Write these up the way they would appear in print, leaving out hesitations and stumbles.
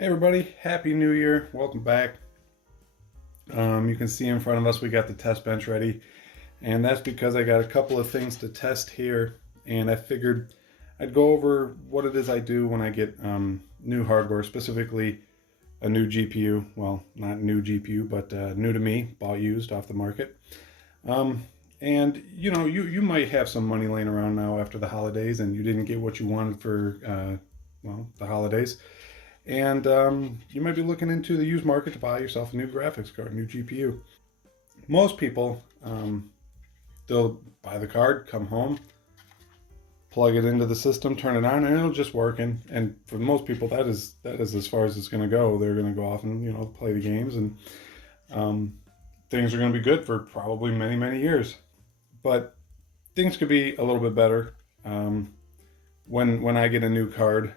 Hey everybody, Happy New Year. Welcome back. You can see in front of us we got the test bench ready, and that's because I got a couple of things to test here, and I figured I'd go over what it is I do when I get new hardware, specifically a new GPU. Well, not new GPU, but new to me, bought used off the market. And you might have some money laying around now after the holidays, and you didn't get what you wanted for the holidays. And you might be looking into the used market to buy yourself a new graphics card, a new GPU. Most people, they'll buy the card, come home, plug it into the system, turn it on, and it'll just work. And for most people, that is as far as it's going to go. They're going to go off and play the games, and things are going to be good for probably many, many years. But things could be a little bit better. When I get a new card.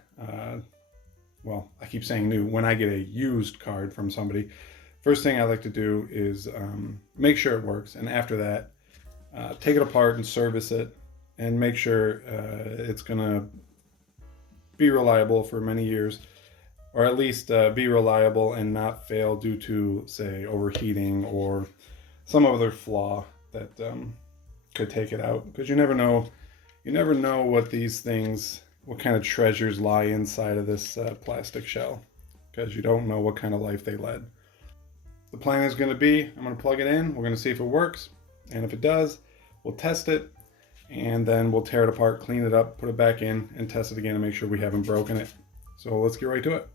Well, I keep saying new. When I get a used card from somebody, first thing I like to do is make sure it works. And after that, take it apart and service it and make sure it's going to be reliable for many years, or at least be reliable and not fail due to, say, overheating or some other flaw that could take it out. Because you never know what kind of treasures lie inside of this plastic shell, because you don't know what kind of life they led. The plan is going to be, I'm going to plug it in, we're going to see if it works, and if it does, we'll test it, and then we'll tear it apart, clean it up, put it back in, and test it again to make sure we haven't broken it. So let's get right to it.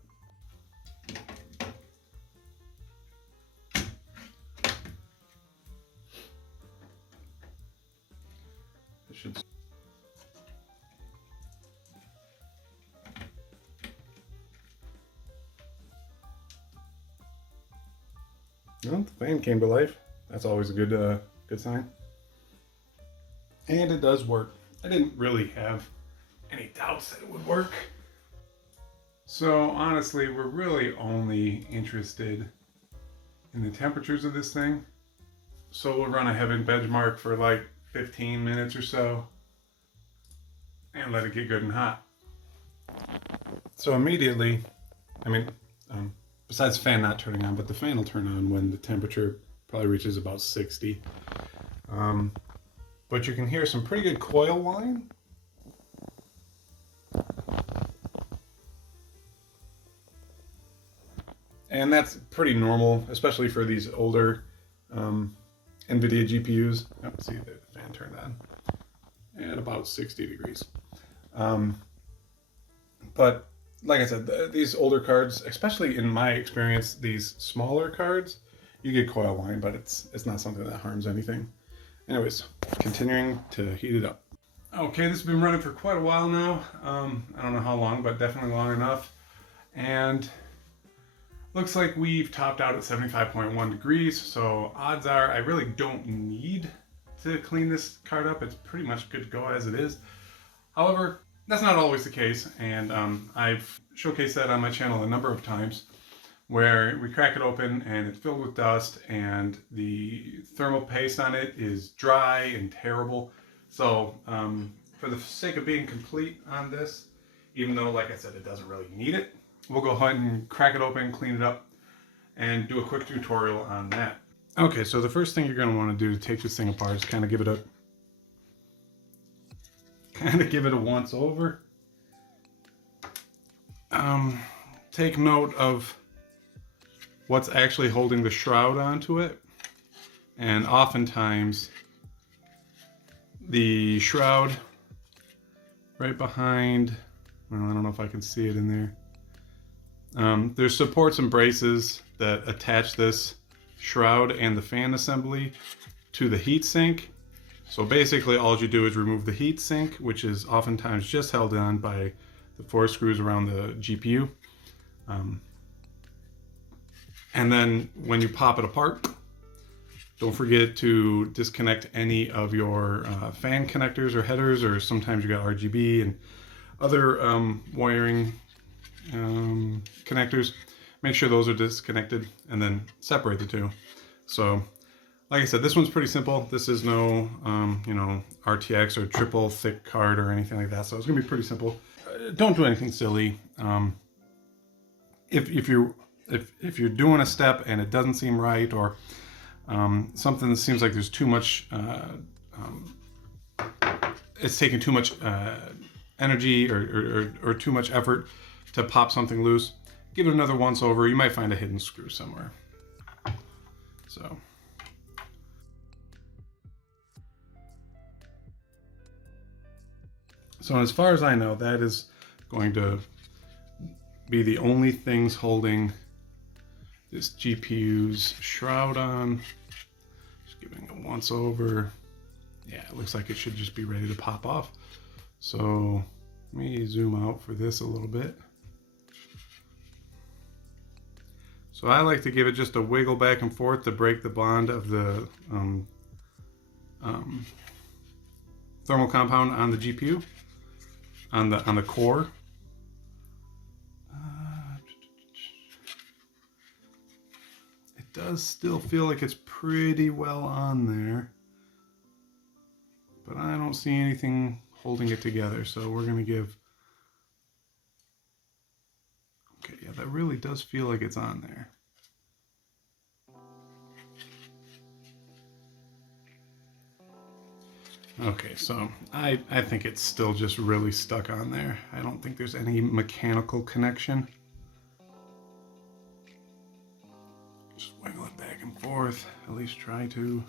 Well, the fan came to life. That's always a good sign. And it does work. I didn't really have any doubts that it would work. So honestly, we're really only interested in the temperatures of this thing. So we'll run a heaven benchmark for like 15 minutes or so and let it get good and hot. So immediately, besides the fan not turning on, but the fan will turn on when the temperature probably reaches about 60. But you can hear some pretty good coil whine. And that's pretty normal, especially for these older NVIDIA GPUs. Oh, see, the fan turned on at about 60 degrees. But like I said, these older cards, especially in my experience, these smaller cards, you get coil whine, but it's not something that harms anything. Anyways, continuing to heat it up. Okay, this has been running for quite a while now. I don't know how long, but definitely long enough. And looks like we've topped out at 75.1 degrees, so odds are I really don't need to clean this card up. It's pretty much good to go as it is. However, that's not always the case, and I've showcased that on my channel a number of times, where we crack it open and it's filled with dust and the thermal paste on it is dry and terrible. So for the sake of being complete on this, even though, like I said, it doesn't really need it, we'll go ahead and crack it open, clean it up, and do a quick tutorial on that. Okay, so the first thing you're going to want to do to take this thing apart is kind of give it a once over. Take note of what's actually holding the shroud onto it, and oftentimes the shroud right behind, well, I don't know if I can see it in there. There's supports and braces that attach this shroud and the fan assembly to the heatsink. So basically all you do is remove the heatsink, which is oftentimes just held on by the 4 screws around the GPU. And then when you pop it apart, don't forget to disconnect any of your fan connectors or headers, or sometimes you got RGB and other wiring connectors. Make sure those are disconnected and then separate the two. So like I said, this one's pretty simple. This is no, RTX or triple thick card or anything like that. So it's gonna be pretty simple. Don't do anything silly. if you're doing a step and it doesn't seem right, or something that seems like there's too much, it's taking too much energy or too much effort to pop something loose, give it another once over. You might find a hidden screw somewhere. So as far as I know, that is going to be the only things holding this GPU's shroud on. Just giving it a once over. Yeah, it looks like it should just be ready to pop off. So let me zoom out for this a little bit. So I like to give it just a wiggle back and forth to break the bond of the thermal compound on the GPU, on the core. It does still feel like it's pretty well on there, but I don't see anything holding it together. So we're gonna give. Okay, yeah, that really does feel like it's on there. Okay, so I think it's still just really stuck on there. I don't think there's any mechanical connection. Just wiggle it back and forth, at least try to.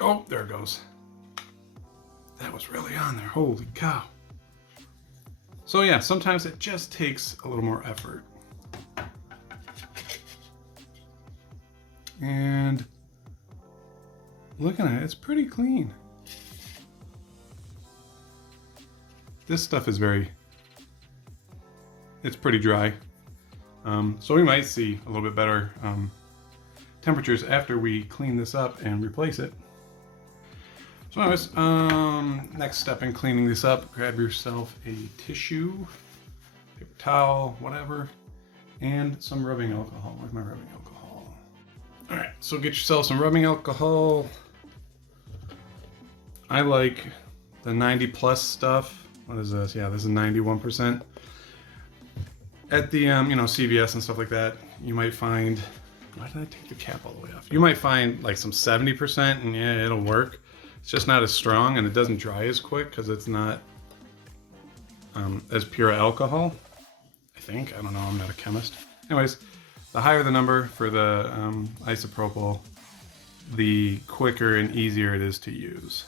Oh, there it goes. That was really on there, holy cow. So yeah, sometimes it just takes a little more effort. And looking at it, it's pretty clean. This stuff is it's pretty dry. So we might see a little bit better temperatures after we clean this up and replace it. So anyways, next step in cleaning this up, grab yourself a tissue, paper towel, whatever, and some rubbing alcohol. Where's my rubbing alcohol? All right, so get yourself some rubbing alcohol. I like the 90 plus stuff. What is this? Yeah, this is 91%. At the CVS and stuff like that, you might find. Why did I take the cap all the way off? You might find like some 70%, and yeah, it'll work. It's just not as strong, and it doesn't dry as quick because it's not as pure alcohol. I think. I don't know. I'm not a chemist. Anyways, the higher the number for the isopropyl, the quicker and easier it is to use.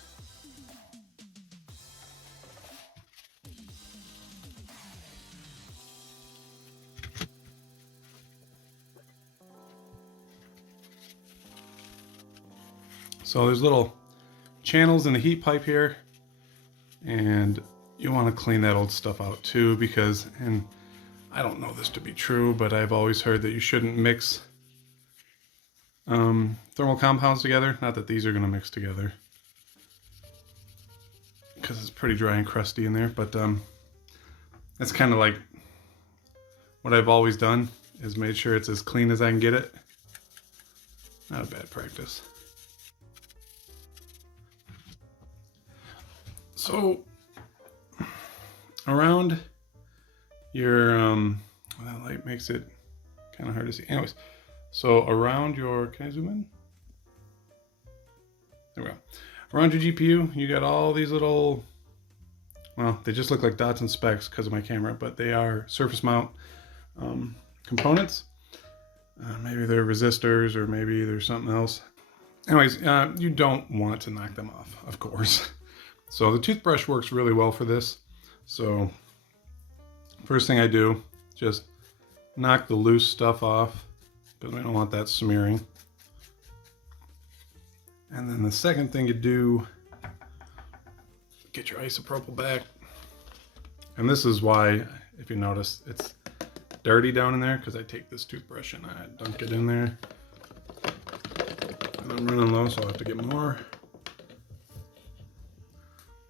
So there's little channels in the heat pipe here, and you want to clean that old stuff out too, because, and I don't know this to be true, but I've always heard that you shouldn't mix thermal compounds together. Not that these are going to mix together, because it's pretty dry and crusty in there, but that's kind of like what I've always done, is made sure it's as clean as I can get it. Not a bad practice. So around your that light makes it kind of hard to see. Anyways, so around your, can I zoom in? There we go. Around your GPU, you got all these little, well, they just look like dots and specks because of my camera, but they are surface mount components. Maybe they're resistors, or maybe there's something else. Anyways, you don't want to knock them off, of course. So the toothbrush works really well for this. So first thing I do, just knock the loose stuff off, because we don't want that smearing. And then the second thing you do, get your isopropyl back. And this is why, if you notice, it's dirty down in there, because I take this toothbrush and I dunk it in there. And I'm running low, so I'll have to get more.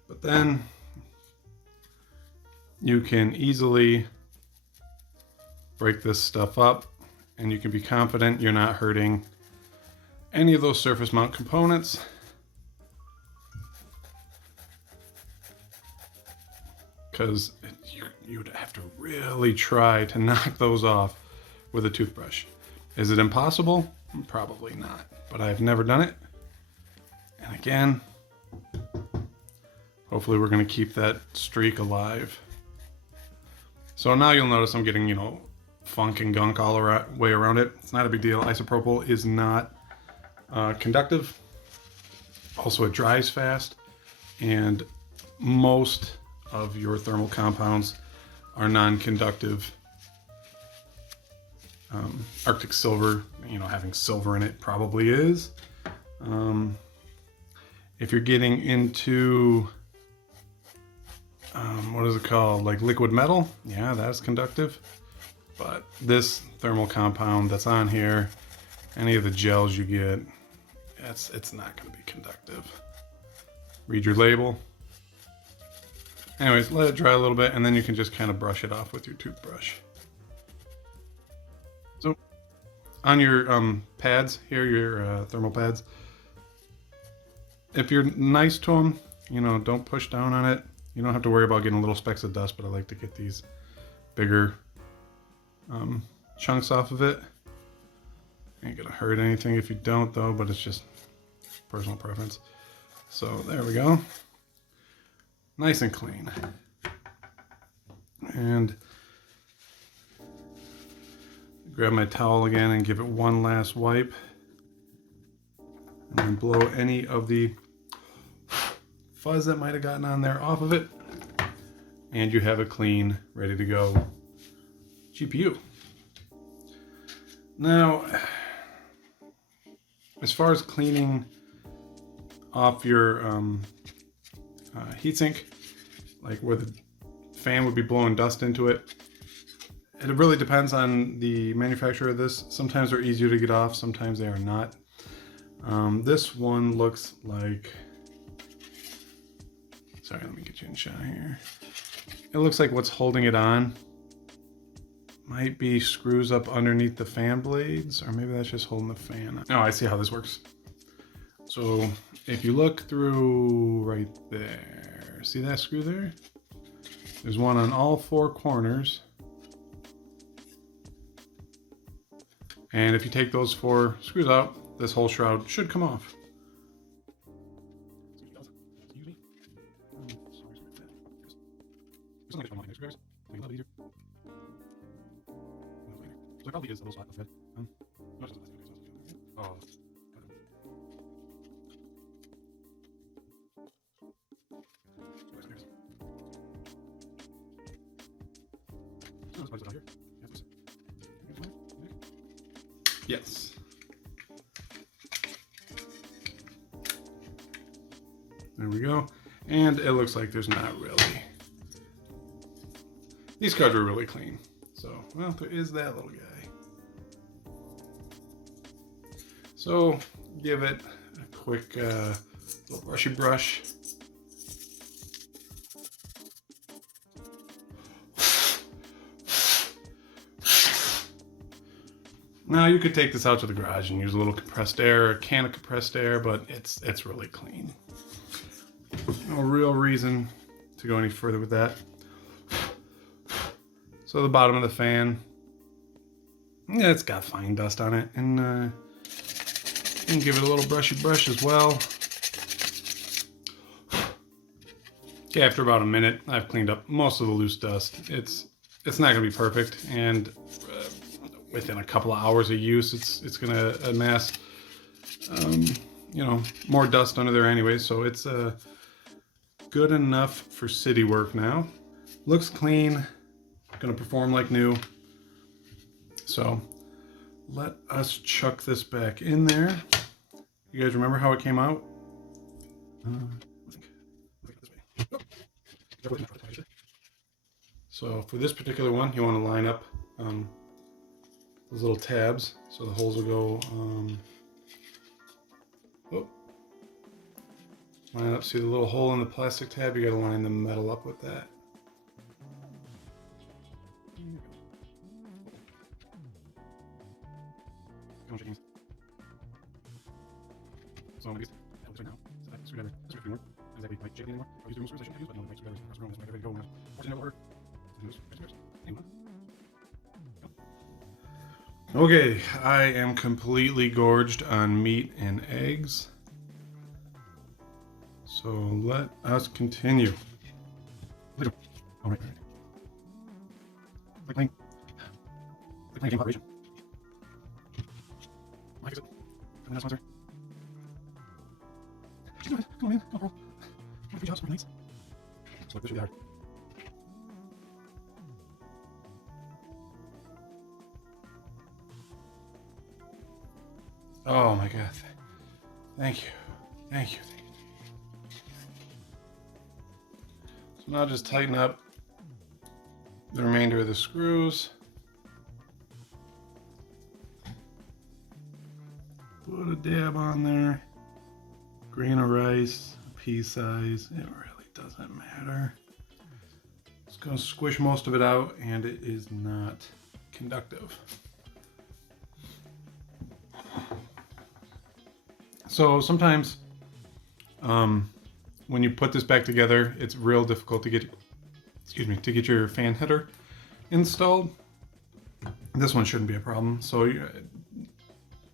But then you can easily break this stuff up, and you can be confident you're not hurting any of those surface mount components. Because you'd have to really try to knock those off with a toothbrush. Is it impossible? Probably not, but I've never done it. And again, hopefully we're going to keep that streak alive. So now you'll notice I'm getting, funk and gunk all the way around it. It's not a big deal. Isopropyl is not conductive. Also, it dries fast, and most of your thermal compounds are non-conductive. Arctic silver, having silver in it probably is. If you're getting into, what is it called? Like liquid metal, yeah, that's conductive. But this thermal compound that's on here, any of the gels you get, it's not going to be conductive. Read your label. Anyways, let it dry a little bit, and then you can just kind of brush it off with your toothbrush. So, on your pads here, your thermal pads, if you're nice to them, don't push down on it. You don't have to worry about getting little specks of dust, but I like to get these bigger chunks off of it. Ain't gonna hurt anything if you don't, though, but it's just personal preference. So there we go. Nice and clean. And grab my towel again and give it one last wipe. And then blow any of the fuzz that might have gotten on there off of it. And you have a clean, ready to go GPU. Now, as far as cleaning off your heatsink, like where the fan would be blowing dust into it, it really depends on the manufacturer of this. Sometimes they're easier to get off, sometimes they are not. This one looks like, sorry, let me get you in shot here. It looks like what's holding it on might be screws up underneath the fan blades, or maybe that's just holding the fan on. Oh, I see how this works. So if you look through right there, see that screw there? There's one on all four corners. And if you take those four screws out, this whole shroud should come off. So it probably is a little spot of head. Oh. Yes. There we go. And it looks like there's not really. These cards are really clean. So, well, there is that little guy. So, give it a quick little brushy brush. Now you could take this out to the garage and use a little compressed air, a can of compressed air, but it's really clean. No real reason to go any further with that. So the bottom of the fan, yeah, it's got fine dust on it, and you can give it a little brushy brush as well. Okay, after about a minute, I've cleaned up most of the loose dust. It's not gonna be perfect, and within a couple of hours of use, it's gonna amass, more dust under there anyway. So it's good enough for city work now. Looks clean. Gonna perform like new. So let us chuck this back in there. You guys remember how it came out? So for this particular one, you want to line up those little tabs, so the holes will go. Line up. See the little hole in the plastic tab? You got to line the metal up with that. So I'm going to get that right now. So that screwdriver doesn't really work. Exactly like shaking anymore. I use the screws I shouldn't use, but no, like screwdrivers are screwing. That's ready to go. Forcing it over. Okay, I am completely gorged on meat and eggs. So let us continue. All right. Like playing game operation. Mike, is it? Come on, sponsor. She's doing it. Come on, man. Come on, bro. Good job, super nice. So this should be hard. Oh my God. Thank you. Thank you. So now just tighten up the remainder of the screws. Put a dab on there. Grain of rice, pea size, it really doesn't matter. It's going to squish most of it out, and it is not conductive. So sometimes when you put this back together, it's real difficult to get your fan header installed. This one shouldn't be a problem. So it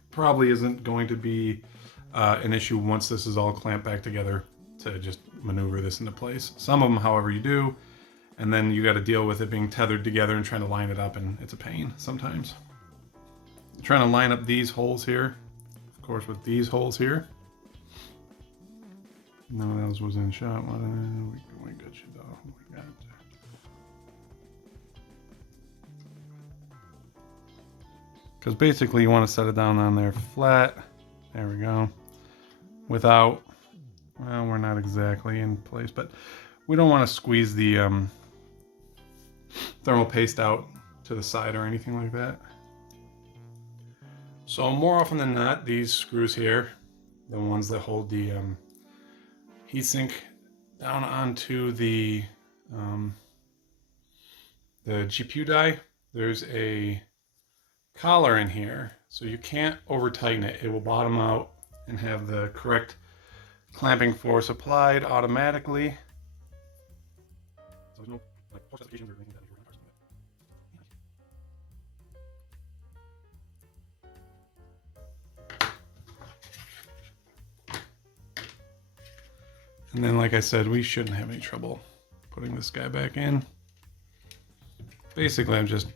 probably isn't going to be an issue once this is all clamped back together to just maneuver this into place. Some of them, however, you do, and then you got to deal with it being tethered together and trying to line it up, and it's a pain sometimes. Trying to line up these holes here, of course, with these holes here. None of those was in shot. We got you though. We got you. Because basically you want to set it down on there flat. There we go. Without, well, we're not exactly in place, but we don't want to squeeze the thermal paste out to the side or anything like that. So more often than not, these screws here, the ones that hold the heatsink down onto the GPU die, there's a collar in here, so you can't over tighten it. It will bottom out and have the correct clamping force applied automatically. So there's no force specifications or anything that you're going to. And then, like I said, we shouldn't have any trouble putting this guy back in. Basically, I'm just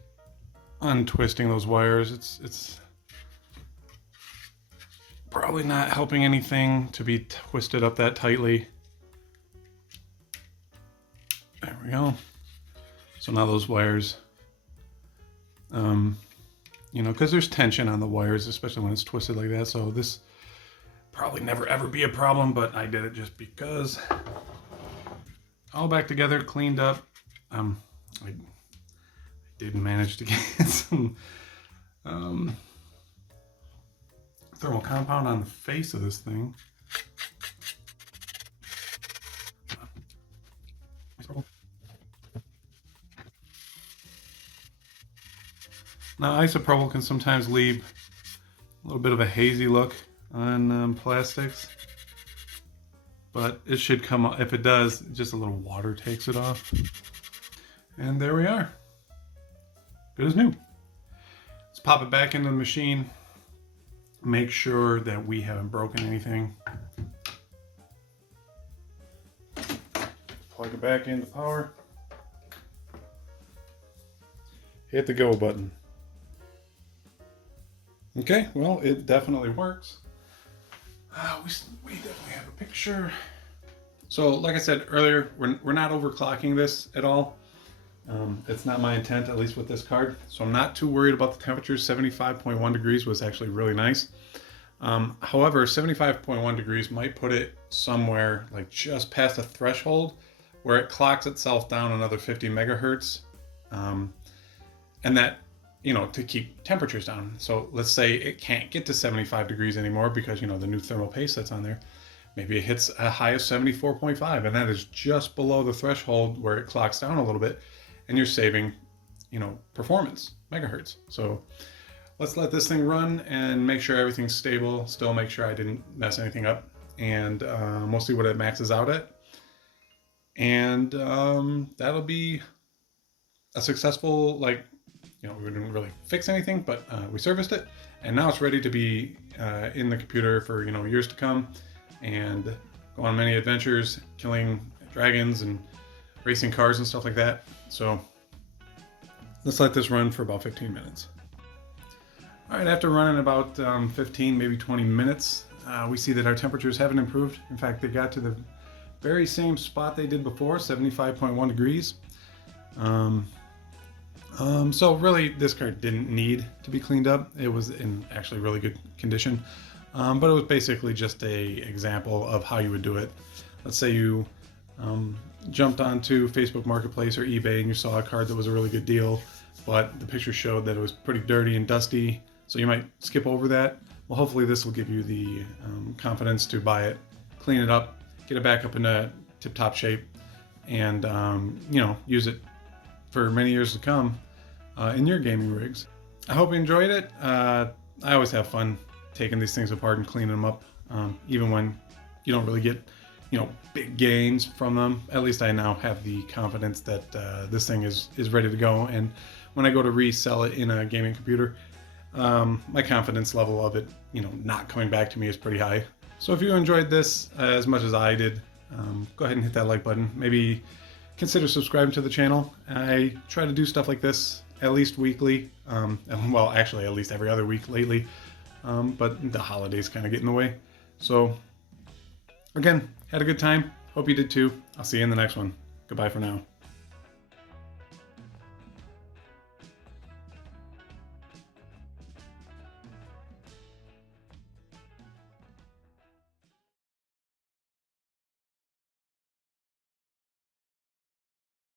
untwisting those wires. It's probably not helping anything to be twisted up that tightly. There we go. So now those wires, you know, because there's tension on the wires, especially when it's twisted like that. So this probably never ever be a problem, but I did it just because. All back together, cleaned up. I did manage to get some thermal compound on the face of this thing. Now, isopropyl can sometimes leave a little bit of a hazy look on plastics, but it should come up. If it does, just a little water takes it off. And there we are. Good as new. Let's pop it back into the machine. Make sure that we haven't broken anything. Plug it back into power. Hit the go button. Okay, well, it definitely works. We definitely have a picture. So, like I said earlier, we're not overclocking this at all. It's not my intent, at least with this card. So I'm not too worried about the temperature. 75.1 degrees was actually really nice. However, 75.1 degrees might put it somewhere like just past a threshold where it clocks itself down another 50 megahertz. And that, you know, to keep temperatures down. So let's say it can't get to 75 degrees anymore because, you know, the new thermal paste that's on there, maybe it hits a high of 74.5, and that is just below the threshold where it clocks down a little bit, and you're saving, you know, performance, megahertz. So let's let this thing run and make sure everything's stable. Still make sure I didn't mess anything up, and we'll see what it maxes out at. And that'll be a successful, like, we didn't really fix anything, but we serviced it, and now it's ready to be in the computer for years to come, and go on many adventures, killing dragons and racing cars and stuff like that. So let's let this run for about 15 minutes. All right, after running about 15, maybe 20 minutes, we see that our temperatures haven't improved. In fact, they got to the very same spot they did before, 75.1 degrees. So really, this card didn't need to be cleaned up. It was in actually really good condition, but it was basically just a example of how you would do it. Let's say you jumped onto Facebook Marketplace or eBay and you saw a card that was a really good deal, but the picture showed that it was pretty dirty and dusty, so you might skip over that. Well, hopefully this will give you the confidence to buy it, clean it up, get it back up in a tip-top shape, and use it for many years to come in your gaming rigs. I hope you enjoyed it. I always have fun taking these things apart and cleaning them up, even when you don't really get big gains from them. At least I now have the confidence that this thing is ready to go, and when I go to resell it in a gaming computer, my confidence level of it not coming back to me is pretty high. So if you enjoyed this as much as I did, go ahead and hit that like button. Maybe consider subscribing to the channel. I try to do stuff like this at least weekly, well, actually at least every other week lately, but the holidays kind of get in the way. So again, had a good time. Hope you did too. I'll see you in the next one. Goodbye for now.